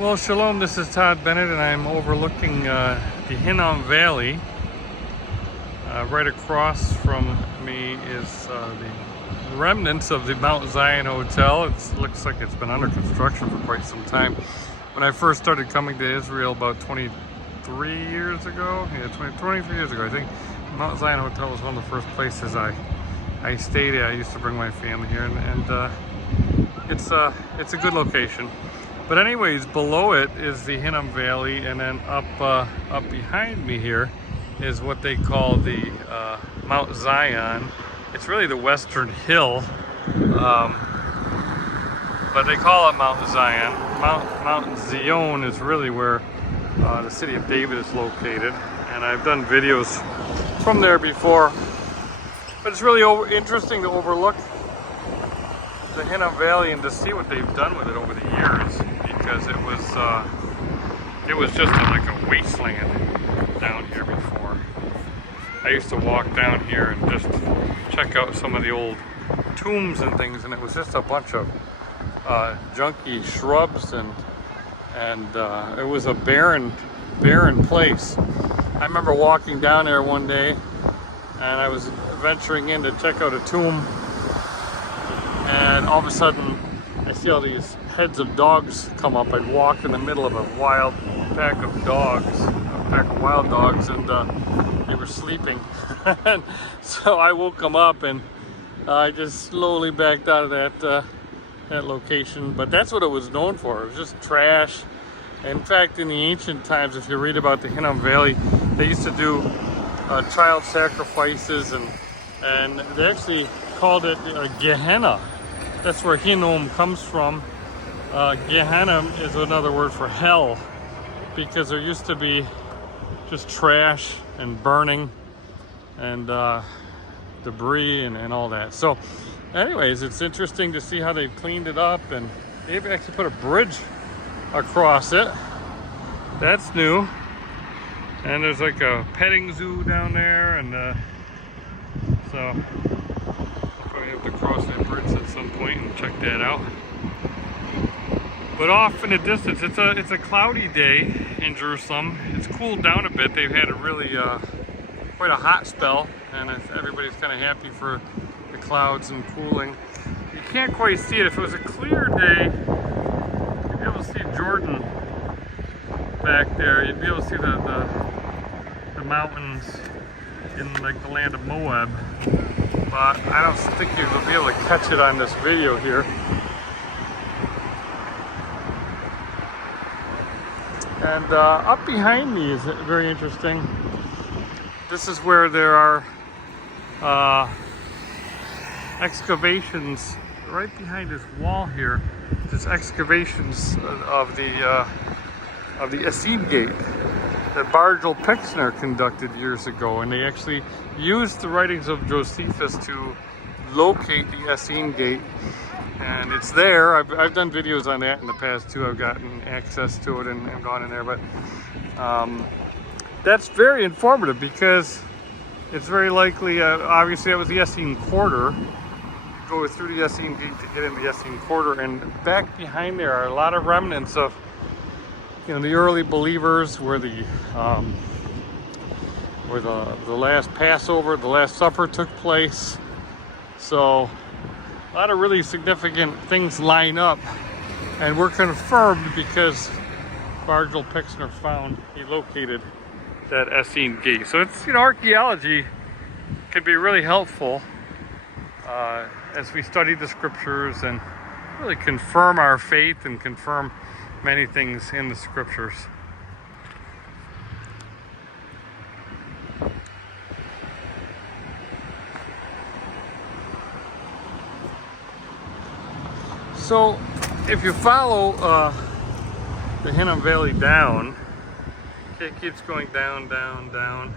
Well, Shalom, this is Todd Bennett, and I'm overlooking the Hinnom Valley. Right across from me is the remnants of the Mount Zion Hotel. It looks like it's been under construction for quite some time. When I first started coming to Israel about 23 years ago, 23 years ago, I think Mount Zion Hotel was one of the first places I stayed at. I used to bring my family here, and it's a good location. But anyways, below it is the Hinnom Valley, and then up behind me here is what they call the Mount Zion. It's really the western hill, but they call it Mount Zion. Mount Zion is really where the city of David is located, and I've done videos from there before. But it's really interesting to overlook the Hinnom Valley and to see what they've done with it over the years, because it was just like a wasteland down here before. I used to walk down here and just check out some of the old tombs and things, and it was just a bunch of junky shrubs, and it was a barren place. I remember walking down there one day, and I was venturing in to check out a tomb, and all of a sudden I see all these heads of dogs come up. I'd walk in the middle of a wild pack of wild dogs, and they were sleeping. And so I woke them up, and I just slowly backed out of that location. But that's what it was known for. It was just trash. In fact, in the ancient times, if you read about the Hinnom Valley, they used to do child sacrifices, and they actually called it Gehenna. That's where Hinnom comes from. Gehenna is another word for hell, because there used to be just trash and burning and debris and all that. So anyways, it's interesting to see how they've cleaned it up, and they've actually put a bridge across it. That's new. And there's like a petting zoo down there, and so I'll probably have to cross that bridge at some point and check that out. But off in the distance, it's a cloudy day in Jerusalem. It's cooled down a bit. They've had a really quite a hot spell, and everybody's kind of happy for the clouds and cooling. You can't quite see it. If it was a clear day, you'd be able to see Jordan back there. You'd be able to see the mountains in like the land of Moab. But I don't think you'll be able to catch it on this video here. And up behind me is very interesting. This is where there are excavations right behind this wall here. There's excavations of the Essene Gate that Bargel Pixner conducted years ago, and they actually used the writings of Josephus to locate the Essene Gate. And it's there. I've done videos on that in the past too. I've gotten access to it and gone in there, but that's very informative, because it's very likely, obviously that was the Essene Quarter. You go through the Essene Gate to get in the Essene Quarter, and back behind there are a lot of remnants of, the early believers, where the last Passover, the Last Supper took place. So a lot of really significant things line up, and were confirmed because Bargel Pixner he located that Essene Gate. So it's, archaeology can be really helpful as we study the scriptures and really confirm our faith and confirm many things in the scriptures. So if you follow the Hinnom Valley down, it keeps going down, down, down,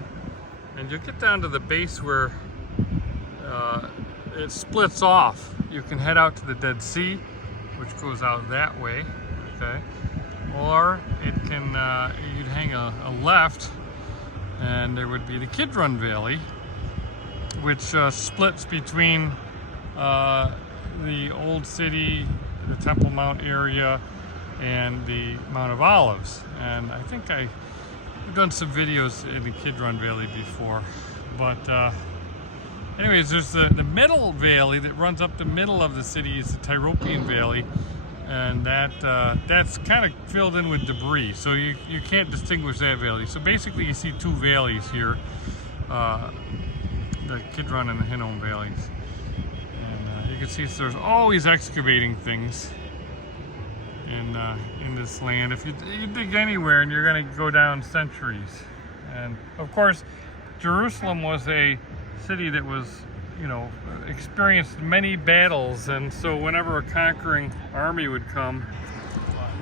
and you get down to the base where it splits off. You can head out to the Dead Sea, which goes out that way, okay? Or it can, you'd hang a left, and there would be the Kidron Valley, which splits between the old city, the Temple Mount area, and the Mount of Olives. And I think I've done some videos in the Kidron Valley before. But anyways, there's the middle valley that runs up the middle of the city is the Tyropian Valley. And that's kind of filled in with debris, so you can't distinguish that valley. So basically you see two valleys here, the Kidron and the Hinnom valleys. And you can see there's always excavating things in this land. If you dig anywhere, and you're going to go down centuries. And of course, Jerusalem was a city that was, you know, experienced many battles, and so whenever a conquering army would come,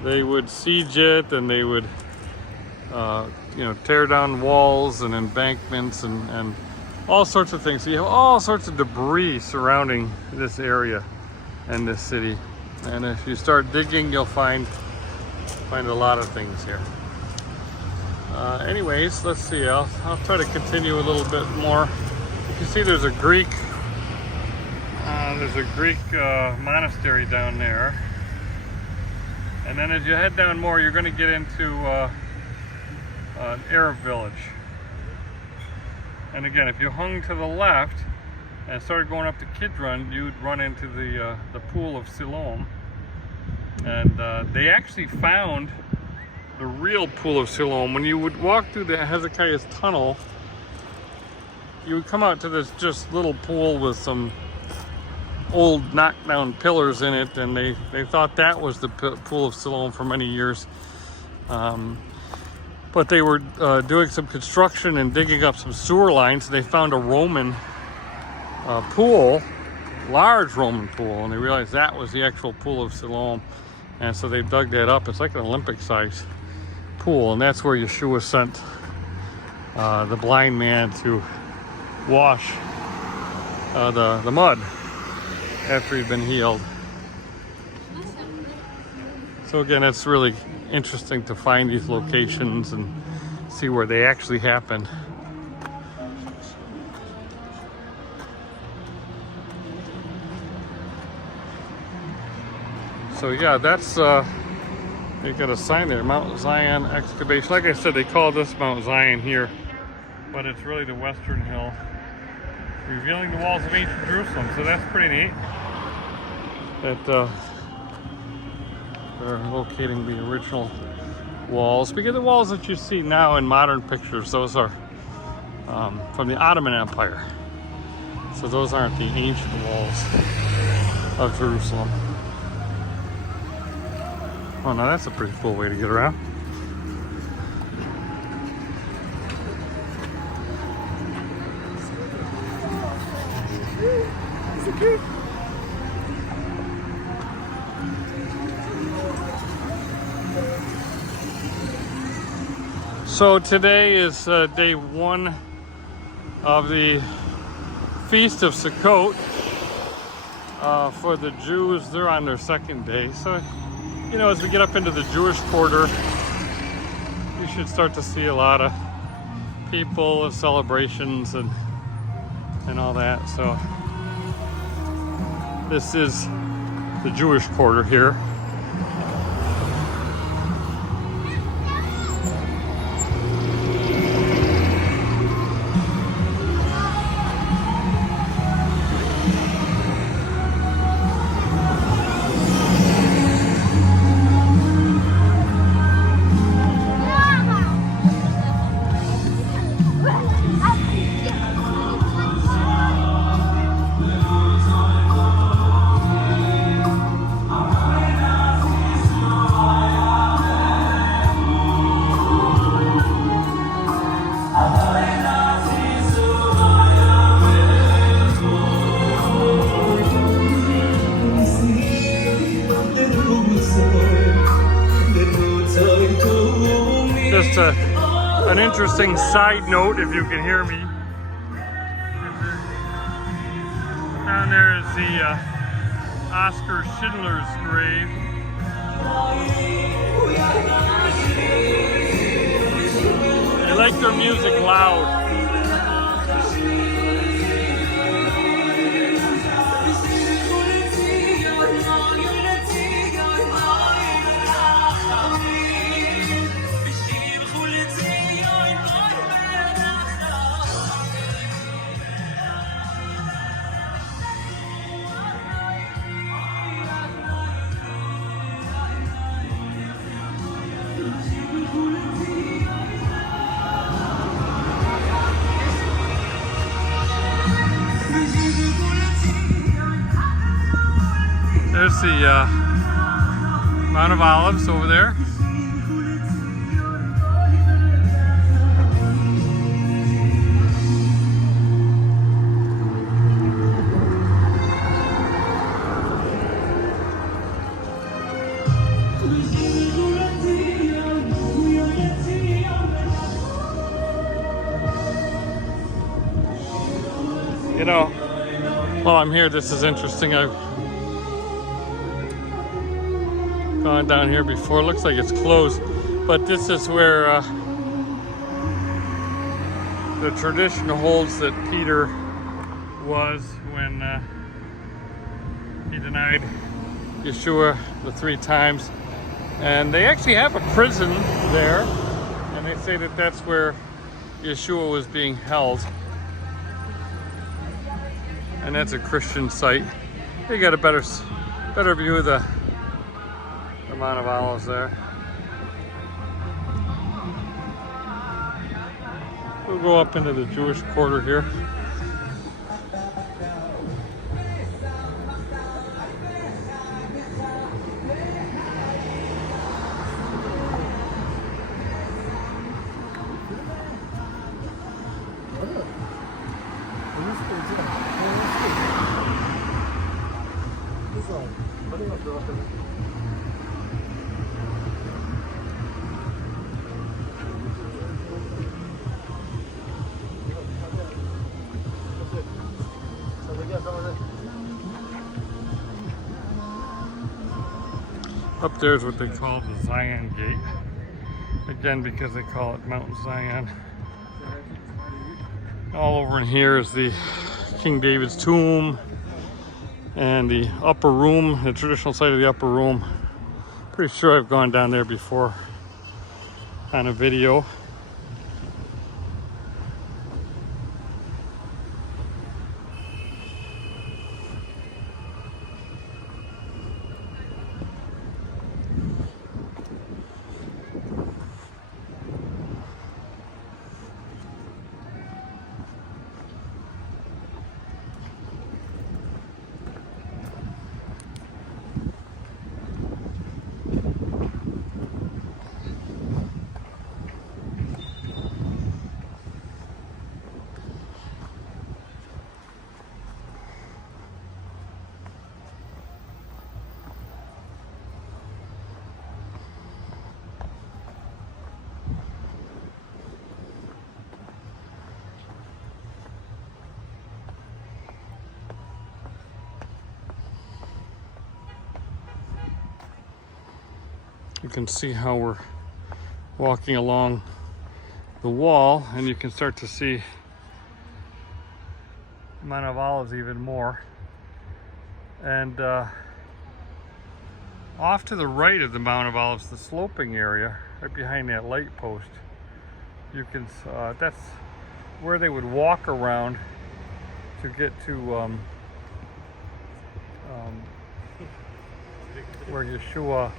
they would siege it, and they would you know, tear down walls and embankments and all sorts of things. So you have all sorts of debris surrounding this area and this city, and if you start digging, you'll find a lot of things here. Anyways, let's see, I'll try to continue a little bit more. You can see there's a Greek monastery down there, and then as you head down more, you're going to get into an Arab village. And again, if you hung to the left and started going up to Kidron, you'd run into the pool of Siloam. And they actually found the real pool of Siloam. When you would walk through the Hezekiah's tunnel, you would come out to this just little pool with some old knocked down pillars in it, and they thought that was the pool of Siloam for many years. But they were doing some construction and digging up some sewer lines. They found a Roman pool, large Roman pool, and they realized that was the actual pool of Siloam. And so they dug that up. It's like an Olympic-sized pool, and that's where Yeshua sent the blind man to wash the mud after he'd been healed. So again, it's really interesting to find these locations and see where they actually happened. So yeah, that's they got a sign there, Mount Zion excavation. Like I said, they call this Mount Zion here, but it's really the Western Hill, revealing the walls of ancient Jerusalem. So that's pretty neat that they're locating the original walls, because the walls that you see now in modern pictures, those are from the Ottoman Empire. So those aren't the ancient walls of Jerusalem. Oh, now that's a pretty cool way to get around. So today is day one of the Feast of Sukkot. For the Jews, they're on their second day. So, you know, as we get up into the Jewish quarter, you should start to see a lot of people, celebrations, and all that. So this is the Jewish quarter here. Just an interesting side note, if you can hear me. Down there is the Oscar Schindler's grave. They like their music loud. the Mount of Olives over there. You know, while I'm here, this is interesting. I've gone down here before. It looks like it's closed, but this is where the tradition holds that Peter was when he denied Yeshua the 3 times. And they actually have a prison there, and they say that that's where Yeshua was being held. And that's a Christian site. You got a better view of the Mount of Olives there. We'll go up into the Jewish quarter here. Up there is what they call the Zion Gate. Again, because they call it Mount Zion. All over in here is the King David's tomb and the upper room, the traditional site of the upper room. Pretty sure I've gone down there before on a video. You can see how we're walking along the wall, and you can start to see the Mount of Olives even more. And off to the right of the Mount of Olives, the sloping area, right behind that light post, you can, that's where they would walk around to get to where Yeshua,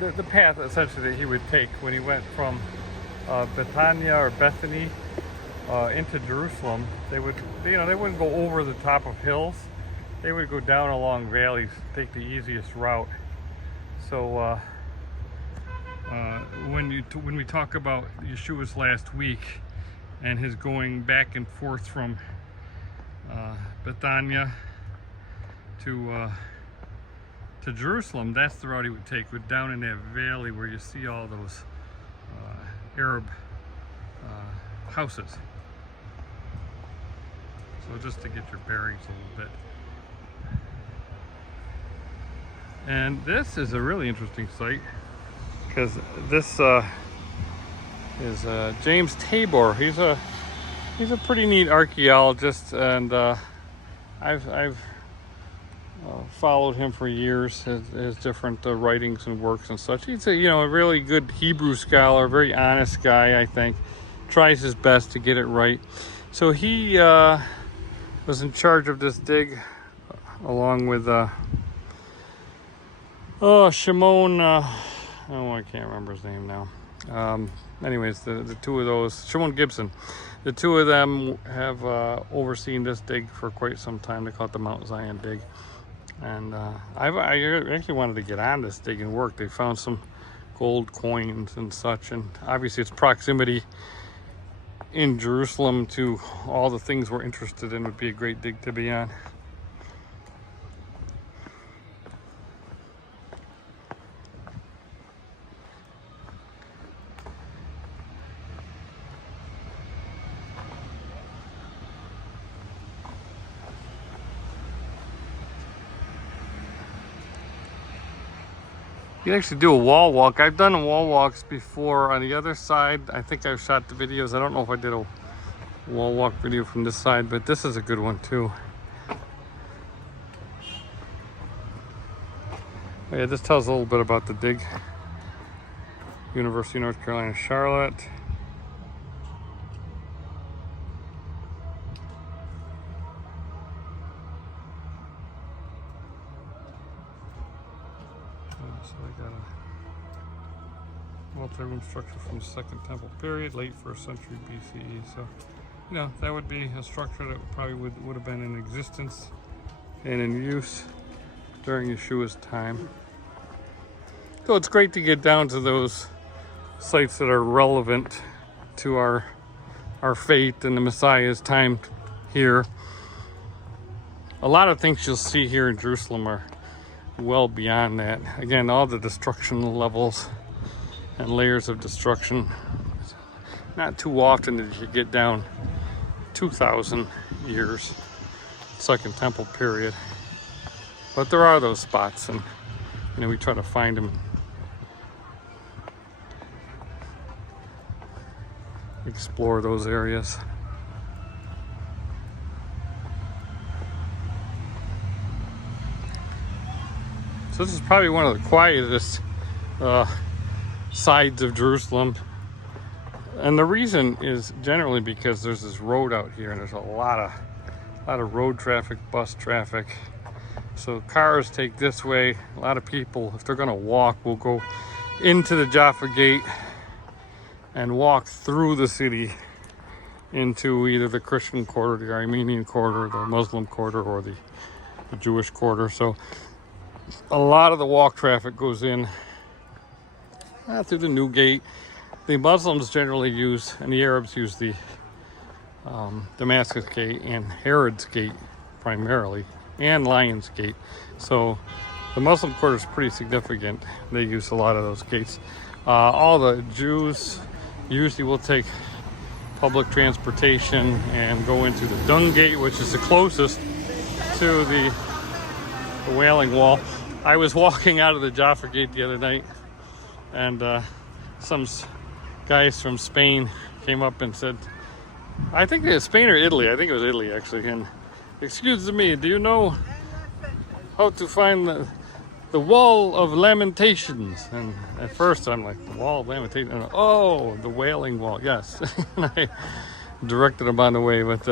the path essentially that he would take when he went from Bethania or Bethany into Jerusalem. They would, they wouldn't go over the top of hills. They would go down along valleys, take the easiest route. So when we talk about Yeshua's last week and his going back and forth from Bethania to Jerusalem, that's the route he would take, down in that valley where you see all those Arab houses. So just to get your bearings a little bit. And this is a really interesting site because this is James Tabor. He's a pretty neat archaeologist, and I've followed him for years, his different writings and works and such. He's a really good Hebrew scholar, very honest guy, I think. Tries his best to get it right. So he was in charge of this dig along with Shimon, I can't remember his name now. Anyways, the two of those, Shimon Gibson, the two of them have overseen this dig for quite some time. They call it the Mount Zion dig. And I actually wanted to get on this digging work. They found some gold coins and such, and obviously its proximity in Jerusalem to all the things we're interested in would be a great dig to be on. You can actually do a wall walk. I've done wall walks before on the other side. I think I've shot the videos. I don't know if I did a wall walk video from this side, but this is a good one too. Oh yeah, this tells a little bit about the dig. University of North Carolina, Charlotte. So I got a multi-room structure from the Second Temple period, late 1st century BCE. So, you know, that would be a structure that probably would have been in existence and in use during Yeshua's time. So it's great to get down to those sites that are relevant to our faith and the Messiah's time here. A lot of things you'll see here in Jerusalem are well beyond that. Again, all the destruction levels and layers of destruction. Not too often did you get down 2,000 years, Second Temple period. But there are those spots, and you know, we try to find them. Explore those areas. So this is probably one of the quietest sides of Jerusalem. And the reason is generally because there's this road out here, and there's a lot of road traffic, bus traffic. So cars take this way. A lot of people, if they're gonna walk, will go into the Jaffa Gate and walk through the city into either the Christian quarter, the Armenian quarter, the Muslim quarter, or the Jewish quarter. So a lot of the walk traffic goes in through the New Gate. The Muslims generally use, and the Arabs use the Damascus Gate and Herod's Gate primarily, and Lion's Gate. So the Muslim quarter is pretty significant. They use a lot of those gates. All the Jews usually will take public transportation and go into the Dung Gate, which is the closest to the Wailing Wall. I was walking out of the Jaffa Gate the other night, and some guys from Spain came up and said, I think it was Spain or Italy. I think it was Italy, actually. And excuse me, do you know how to find the Wall of Lamentations? And at first I'm like, the Wall of Lamentations? And, oh, the Wailing Wall, yes. And I directed them on the way, but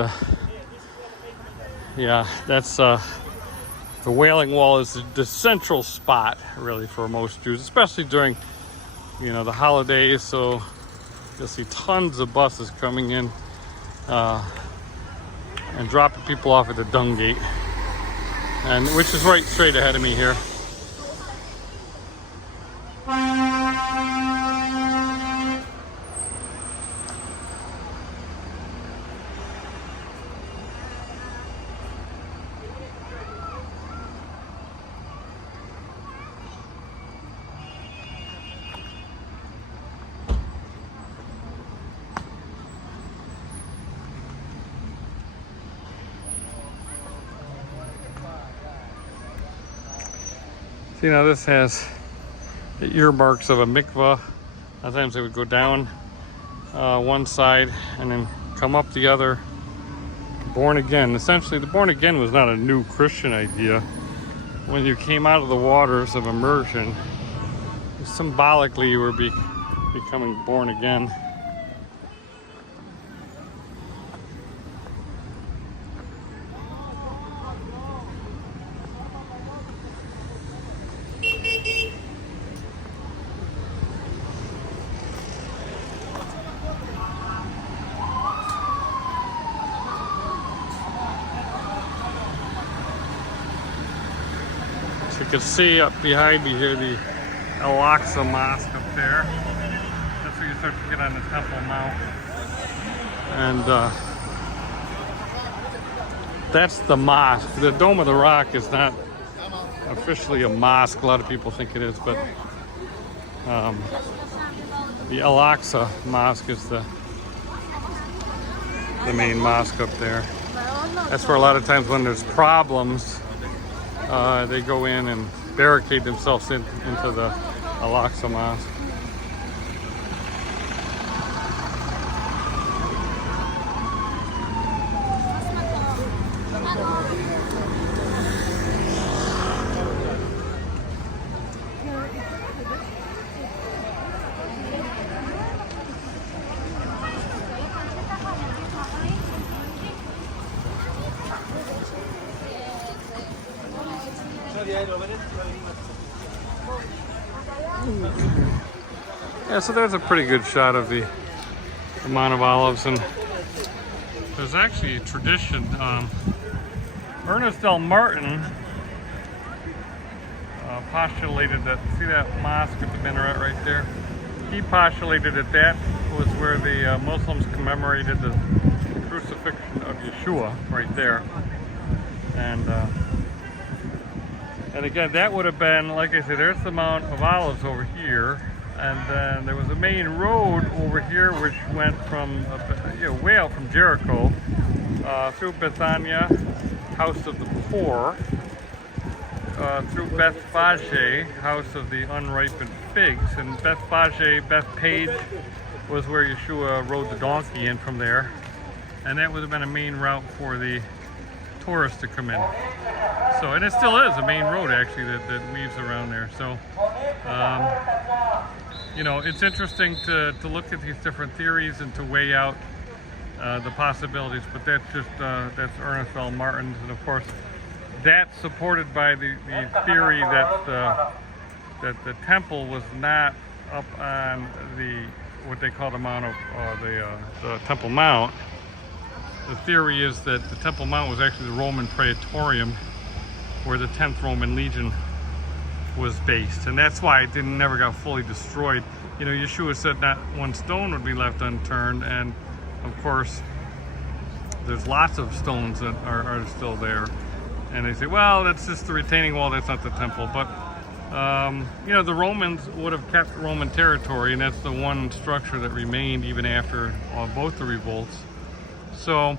yeah, that's the Wailing Wall is the central spot, really, for most Jews, especially during, you know, the holidays. So you'll see tons of buses coming in and dropping people off at the Dung Gate, and which is right straight ahead of me here. You know, this has the earmarks of a mikvah. Sometimes they would go down one side and then come up the other. Born again. Essentially, the born again was not a new Christian idea. When you came out of the waters of immersion, symbolically you were becoming born again. can see up behind me here the Al-Aqsa Mosque up there. That's where you start to get on the Temple Mount. And that's the mosque. The Dome of the Rock is not officially a mosque. A lot of people think it is, but the Al-Aqsa Mosque is the main mosque up there. That's where a lot of times when there's problems, they go in and barricade themselves into the Al-Aqsa Mosque. Yeah, so there's a pretty good shot of the Mount of Olives, and there's actually a tradition. Ernest L. Martin postulated that, see that mosque with the minaret right there? He postulated that was where the Muslims commemorated the crucifixion of Yeshua, right there. And again, that would have been, like I said, there's the Mount of Olives over here, and then there was a main road over here which went from way out from Jericho through Bethania, house of the poor, through Bethphage, house of the unripened figs, and Bethpage was where Yeshua rode the donkey in from there, and that would have been a main route for the tourists to come in. So, and it still is a main road actually that weaves around there. So, you know, it's interesting to look at these different theories and to weigh out the possibilities. But that's just that's Ernest L. Martin's, and of course, that's supported by the theory that the temple was not up on what they call the Mount of the Temple Mount. The theory is that the Temple Mount was actually the Roman Praetorium, where the 10th Roman Legion was based, and that's why it never got fully destroyed. You know, Yeshua said not one stone would be left unturned, and of course there's lots of stones that are still there, and they say, well, that's just the retaining wall, that's not the temple. But you know, the Romans would have kept Roman territory, and that's the one structure that remained even after both the revolts. So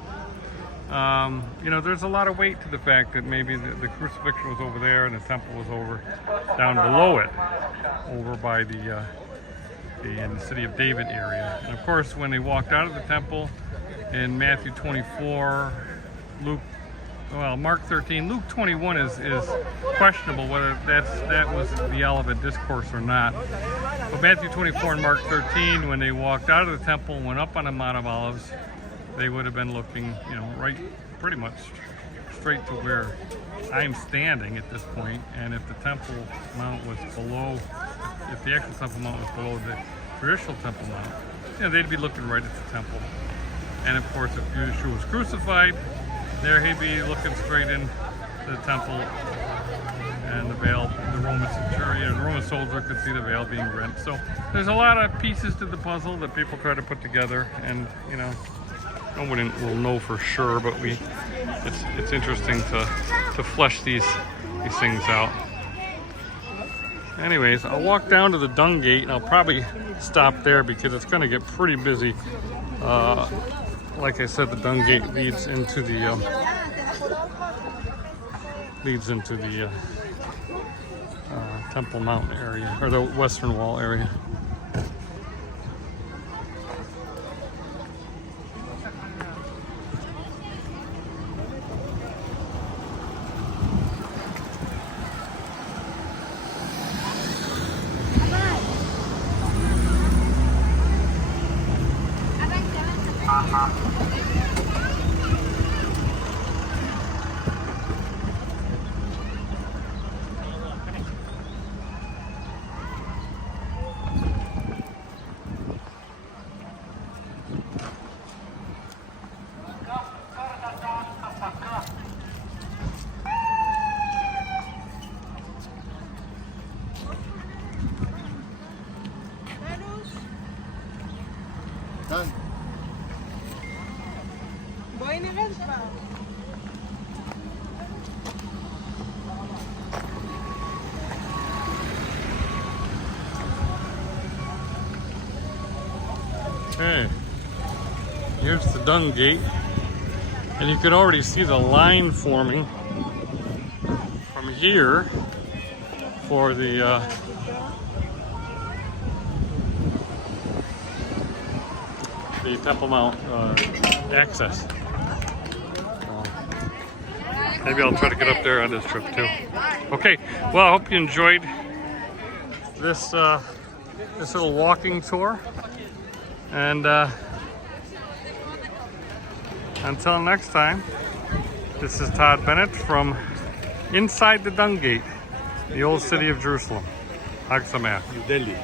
you know, there's a lot of weight to the fact that maybe the crucifixion was over there and the temple was over down below it, over by in the city of David area. And of course, when they walked out of the temple in Matthew 24, Mark 13, Luke 21 is questionable whether that was the Olivet Discourse or not. But Matthew 24 and Mark 13, when they walked out of the temple and went up on the Mount of Olives, they would have been looking, you know, right pretty much straight to where I'm standing at this point. And if the Temple Mount was below, if the actual Temple Mount was below the traditional Temple Mount, you know, they'd be looking right at the temple. And of course, if Yeshua was crucified, there he'd be looking straight into the temple, and the veil, the Roman centurion, the Roman soldier could see the veil being rent. So there's a lot of pieces to the puzzle that people try to put together, and you know, nobody will know for sure, but it's interesting to flesh these things out. Anyways, I'll walk down to the Dung gate, and I'll probably stop there because it's going to get pretty busy. Like I said, the Dung gate leads into the Temple Mountain area, or the Western Wall area. Done. Okay, here's the Dung gate, and you can already see the line forming from here for the Temple Mount access. Maybe I'll try to get up there on this trip too. Okay, well, I hope you enjoyed this this little walking tour. And until next time, this is Todd Bennett from inside the Dung Gate, the old city of Jerusalem. Hag Sameach. New Delhi.